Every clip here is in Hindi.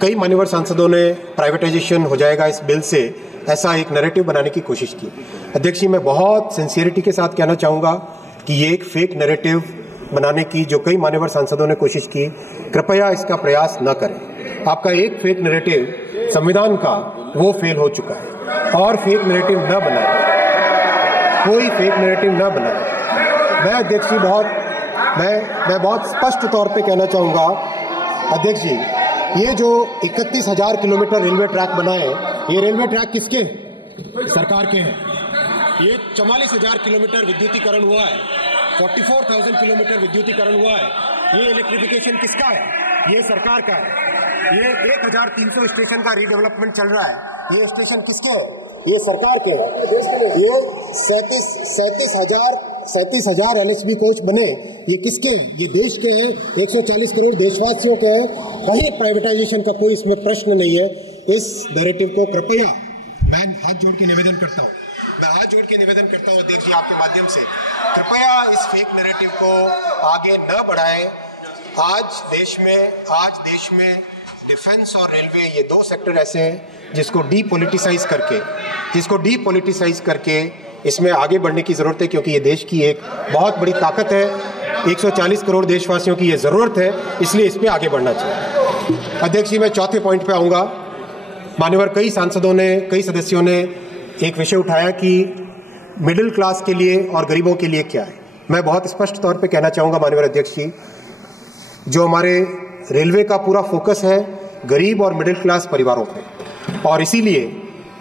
कई मान्यवर सांसदों ने प्राइवेटाइजेशन हो जाएगा इस बिल से, ऐसा एक नैरेटिव बनाने की कोशिश की। अध्यक्ष जी, मैं बहुत सिंसियरिटी के साथ कहना चाहूँगा कि ये एक फेक नैरेटिव बनाने की जो कई मान्यवर सांसदों ने कोशिश की, कृपया इसका प्रयास न करें। आपका एक फेक नैरेटिव संविधान का वो फेल हो चुका है, और फेक नैरेटिव न बनाए, कोई फेक नैरेटिव न बनाए। मैं अध्यक्ष जी मैं बहुत स्पष्ट तौर पे कहना चाहूँगा, अध्यक्ष जी, ये जो 31,000 किलोमीटर रेलवे ट्रैक बना है, ये रेलवे ट्रैक किसके? सरकार के हैं। ये 44,000 किलोमीटर विद्युतीकरण हुआ है, 44,000 किलोमीटर विद्युतीकरण हुआ है। ये इलेक्ट्रिफिकेशन किसका है? ये सरकार का है। ये 1,300 स्टेशन का रीडेवलपमेंट चल रहा है, ये स्टेशन किसके हैं? ये सरकार के हैं। ये 37,000 LHB कोच बने, ये किसके हैं? ये देश के हैं, 140 करोड़ देशवासियों के हैं। कहीं प्राइवेटाइजेशन का कोई इसमें प्रश्न नहीं है। इस नैरेटिव को कृपया, मैं हाथ जोड़ के निवेदन करता हूँ, अध्यक्ष जी, आपके माध्यम से कृपया इस फेक नैरेटिव को आगे न बढ़ाएं। आज देश में डिफेंस और रेलवे, ये दो सेक्टर ऐसे हैं जिसको डीपॉलिटिसाइज करके इसमें आगे बढ़ने की जरूरत है, क्योंकि ये देश की एक बहुत बड़ी ताकत है। 140 करोड़ देशवासियों की ये जरूरत है, इसलिए इस पे आगे बढ़ना चाहिए। अध्यक्ष जी, मैं चौथे पॉइंट पे आऊंगा। मान्यवर कई सदस्यों ने एक विषय उठाया कि मिडिल क्लास के लिए और गरीबों के लिए क्या है। मैं बहुत स्पष्ट तौर पे कहना चाहूंगा माननीय अध्यक्ष जी, जो हमारे रेलवे का पूरा फोकस है गरीब और मिडिल क्लास परिवारों पे, और इसीलिए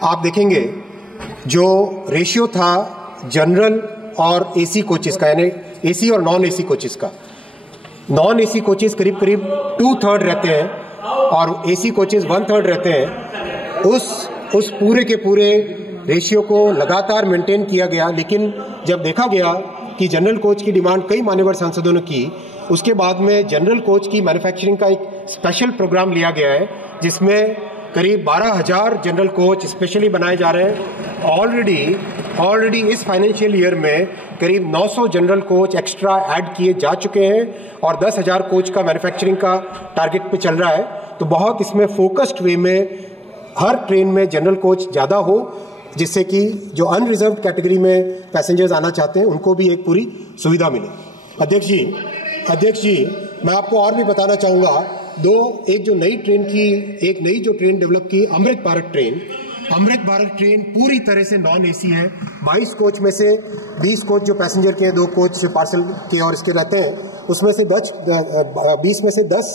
आप देखेंगे जो रेशियो था जनरल और एसी कोचेस का, यानी एसी और नॉन एसी कोचेस का, नॉन एसी कोचेस करीब 2/3 रहते हैं और एसी कोचेस 1/3 रहते हैं। उस पूरे के पूरे रेशियो को लगातार मेंटेन किया गया, लेकिन जब देखा गया कि जनरल कोच की डिमांड कई मान्यवर सांसदों ने की, उसके बाद में जनरल कोच की मैन्युफैक्चरिंग का एक स्पेशल प्रोग्राम लिया गया है, जिसमें करीब 12,000 जनरल कोच स्पेशली बनाए जा रहे हैं। ऑलरेडी इस फाइनेंशियल ईयर में करीब 900 जनरल कोच एक्स्ट्रा ऐड किए जा चुके हैं और 10,000 कोच का मैन्युफैक्चरिंग का टारगेट पे चल रहा है। तो बहुत इसमें फोकस्ड वे में हर ट्रेन में जनरल कोच ज़्यादा हो, जिससे कि जो अनरिजर्व्ड कैटेगरी में पैसेंजर्स आना चाहते हैं उनको भी एक पूरी सुविधा मिले। अध्यक्ष जी, मैं आपको और भी बताना चाहूँगा, एक नई जो ट्रेन डेवलप की, अमृत भारत ट्रेन पूरी तरह से नॉन एसी है। 22 कोच में से 20 कोच जो पैसेंजर के हैं, 2 कोच पार्सल के और इसके रहते हैं, उसमें से 20 में से 10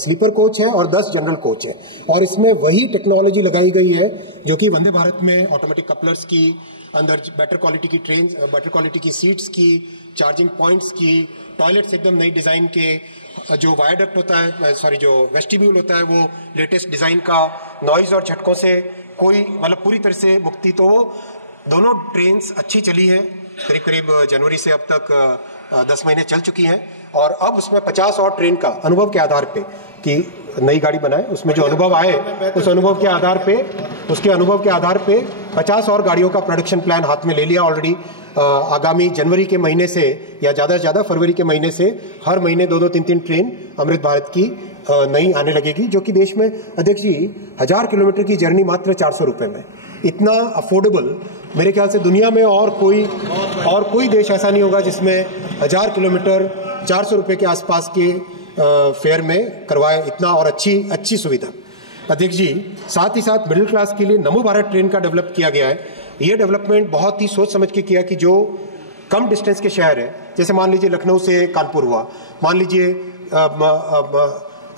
स्लीपर कोच है और 10 जनरल कोच है। और इसमें वही टेक्नोलॉजी लगाई गई है जो कि वंदे भारत में ऑटोमेटिक कपलर्स की, अंदर बेटर क्वालिटी की ट्रेन, बेटर क्वालिटी की सीट्स की, चार्जिंग पॉइंट्स की, टॉयलेट्स एकदम नई डिजाइन के, जो वायडक्ट होता है, जो वेस्टिब्यूल होता है वो लेटेस्ट डिजाइन का, नॉइज और झटकों से कोई पूरी तरह से मुक्ति। तो दोनों ट्रेन्स अच्छी चली है, करीब जनवरी से अब तक 10 महीने चल चुकी हैं, और अब उसमें 50 और ट्रेन का अनुभव के आधार पे कि नई गाड़ी बनाए, उसमें जो अनुभव आए उसके अनुभव के आधार पे 50 और गाड़ियों का प्रोडक्शन प्लान हाथ में ले लिया ऑलरेडी। आगामी जनवरी के महीने से या ज़्यादा से ज़्यादा फरवरी के महीने से हर महीने 2-2, 3-3 ट्रेन अमृत भारत की नई आने लगेगी, जो कि देश में अध्यक्ष जी 1000 किलोमीटर की जर्नी मात्र 400 रुपये में, इतना अफोर्डेबल मेरे ख्याल से दुनिया में और कोई देश ऐसा नहीं होगा जिसमें 1000 किलोमीटर 400 रुपये के आसपास के फेयर में करवाए, इतना और अच्छी सुविधा। अध्यक्ष जी, साथ ही साथ मिडिल क्लास के लिए नमो भारत ट्रेन का डेवलप किया गया है। ये डेवलपमेंट बहुत ही सोच समझ के किया कि जो कम डिस्टेंस के शहर है, जैसे मान लीजिए लखनऊ से कानपुर हुआ, मान लीजिए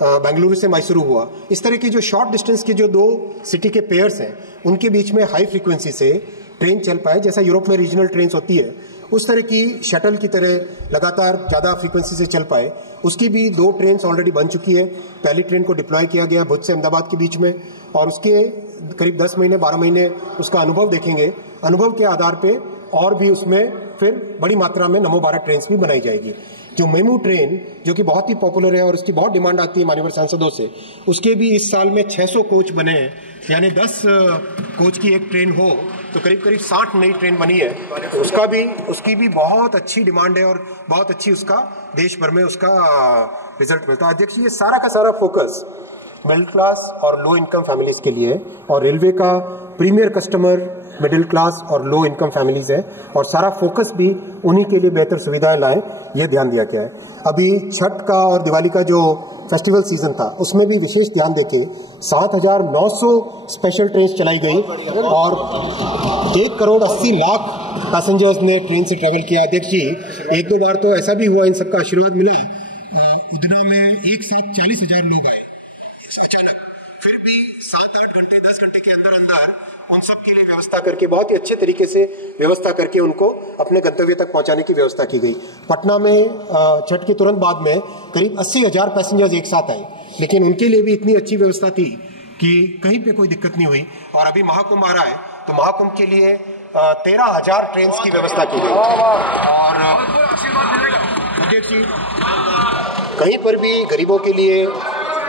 बेंगलुरु से मैसूरू हुआ, इस तरह के जो शॉर्ट डिस्टेंस के जो 2 सिटी के पेयर्स हैं, उनके बीच में हाई फ्रीक्वेंसी से ट्रेन चल पाए, जैसा यूरोप में रीजनल ट्रेन होती है, उस तरह की शटल की तरह लगातार ज़्यादा फ्रीक्वेंसी से चल पाए। उसकी भी 2 ट्रेन ऑलरेडी बन चुकी है। पहली ट्रेन को डिप्लॉय किया गया भुज से अहमदाबाद के बीच में, और उसके करीब 10 महीने 12 महीने उसका अनुभव देखेंगे। अनुभव के आधार पे और भी उसमें फिर बड़ी मात्रा में नमो भारत ट्रेन भी बनाई जाएगी। जो मेमू ट्रेन, जो कि बहुत ही पॉपुलर है और उसकी बहुत डिमांड आती है मान्यवर सांसदों से, उसके भी इस साल में 600 कोच बने हैं, यानी 10 कोच की एक ट्रेन हो तो करीब 60 नई ट्रेन बनी है। उसकी भी बहुत अच्छी डिमांड है और बहुत अच्छी उसका देश भर में उसका रिजल्ट मिलता है। अध्यक्ष, ये सारा का सारा फोकस मिडिल क्लास और लो इनकम फैमिलीज के लिए है और रेलवे का प्रीमियर कस्टमर मिडिल क्लास और लो इनकम फैमिलीज है और सारा फोकस भी उन्हीं के लिए बेहतर सुविधाएं लाएं, ये ध्यान दिया गया है। अभी छठ का और दिवाली का जो फेस्टिवल सीजन था उसमें भी विशेष ध्यान देके 7,900 स्पेशल ट्रेन चलाई गई और 1,80,00,000 पैसेंजर्स ने ट्रेन से ट्रेवल किया। अध्यक्ष जी, एक दो बार तो ऐसा भी हुआ, इन सबका आशीर्वाद मिला, उधना में एक साथ 40,000 लोग आए अचानक, फिर भी 7-8 घंटे 10 घंटे के अंदर अंदर उन सब के लिए व्यवस्था करके बहुत ही अच्छे तरीके से व्यवस्था करके उनको अपने गंतव्य तक पहुंचाने की व्यवस्था की गई। पटना में छठ के तुरंत बाद में करीब 80,000 पैसेंजर्स एक साथ आए, लेकिन उनके लिए भी इतनी अच्छी व्यवस्था थी कि कहीं पे कोई दिक्कत नहीं हुई। और अभी महाकुंभ आ रहा है तो महाकुंभ के लिए 13,000 ट्रेन की व्यवस्था की गई। और कहीं पर भी गरीबों के लिए,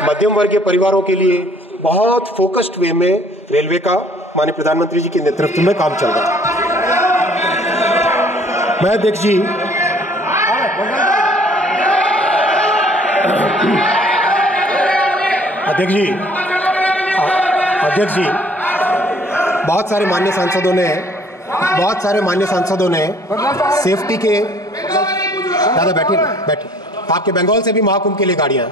मध्यम वर्गीय परिवारों के लिए बहुत फोकस्ड वे में रेलवे का माननीय प्रधानमंत्री जी के नेतृत्व में काम चल रहा है। मैं अध्यक्ष जी बहुत सारे मान्य सांसदों ने सेफ्टी के दादा बैठिए आपके बंगाल से भी महाकुंभ के लिए गाड़ियां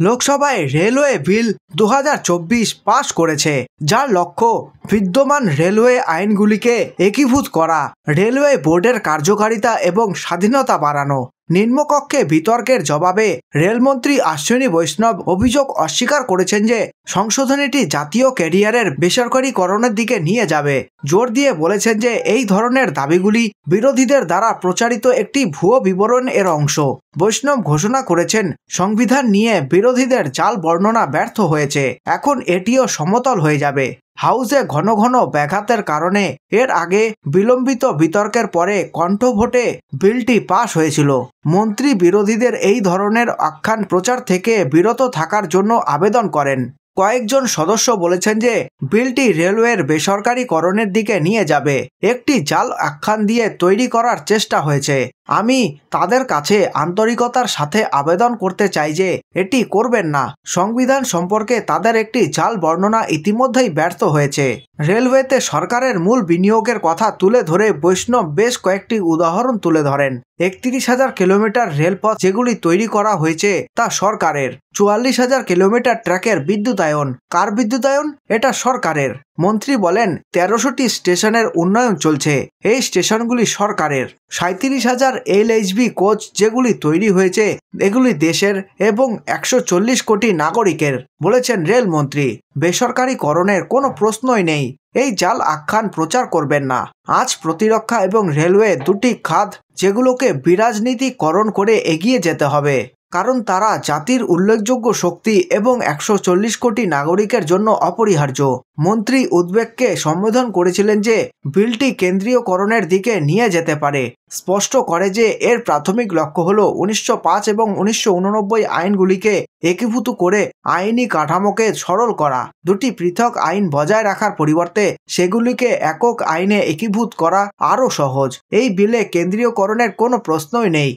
লোকসভায় রেলওয়ে বিল 2024 পাশ করেছে, যার লক্ষ্য বিদ্যমান রেলওয়ে আইনগুলিকে একীভূত করা, রেলওয়ে বোর্ডের কার্যকারিতা এবং স্বাধীনতা বাড়ানো। নিম্নকক্ষে বিতর্কের জবাবে রেলমন্ত্রী অশ্বিনী বৈষ্ণব অভিযোগ অস্বীকার করেছেন যে সংশোধনীটি জাতীয় ক্যারিয়ারের বেসরকারীকরণের দিকে নিয়ে যাবে। জোর দিয়ে বলেছেন যে এই ধরনের দাবিগুলি বিরোধীদের দ্বারা প্রচারিত একটি ভুয়ো বিবরণ এর অংশ। বৈষ্ণব ঘোষণা করেছেন সংবিধান নিয়ে বিরোধীদের জাল বর্ণনা ব্যর্থ হয়েছে, এখন এটিও সমতল হয়ে যাবে। হাউসে ঘন ঘন ব্যাঘাতের কারণে এর আগে বিলম্বিত বিতর্কের পরে কণ্ঠ ভোটে বিলটি পাশ হয়েছিল। মন্ত্রী বিরোধীদের এই ধরনের আখ্যান প্রচার থেকে বিরত থাকার জন্য আবেদন করেন। কয়েকজন সদস্য বলেছেন যে বিলটি রেলওয়ের বেসরকারীকরণের দিকে নিয়ে যাবে, একটি জাল আখ্যান দিয়ে তৈরি করার চেষ্টা হয়েছে। আমি তাদের কাছে আন্তরিকতার সাথে আবেদন করতে চাই যে এটি করবেন না। সংবিধান সম্পর্কে তাদের একটি জাল বর্ণনা ইতিমধ্যেই ব্যর্থ হয়েছে। রেলওয়েতে সরকারের মূল বিনিয়োগের কথা তুলে ধরে বৈষ্ণব বেশ কয়েকটি উদাহরণ তুলে ধরেন। 31,000 কিলোমিটার রেলপথ যেগুলি তৈরি করা হয়েছে তা সরকারের। 44,000 কিলোমিটার ট্র্যাকের বিদ্যুতায়ন। কার বিদ্যুতায়ন? এটা সরকারের। মন্ত্রী বলেন 1300টি স্টেশনের উন্নয়ন চলছে, এই স্টেশনগুলি সরকারের। 37,000 LHB কোচ যেগুলি তৈরি হয়েছে এগুলি দেশের এবং 140 কোটি নাগরিকের, বলেছেন রেলমন্ত্রী। বেসরকারীকরণের কোনো প্রশ্নই নেই। এই জাল আখ্যান প্রচার করবেন না। আজ প্রতিরক্ষা এবং রেলওয়ে দুটি খাত যেগুলোকে বিরাজনীতিকরণ করে এগিয়ে যেতে হবে, কারণ তারা জাতির উল্লেখযোগ্য শক্তি এবং 140 কোটি নাগরিকের জন্য অপরিহার্য। মন্ত্রী উদ্বেগকে সম্বোধন করেছিলেন যে বিলটি কেন্দ্রীয়করণের দিকে নিয়ে যেতে পারে, স্পষ্ট করে যে এর প্রাথমিক লক্ষ্য হল 1905 এবং 1989 আইনগুলিকে একীভূত করে আইনি কাঠামোকে সরল করা। দুটি পৃথক আইন বজায় রাখার পরিবর্তে সেগুলিকে একক আইনে একীভূত করা আরও সহজ। এই বিলে কেন্দ্রীয়করণের কোনো প্রশ্নই নেই।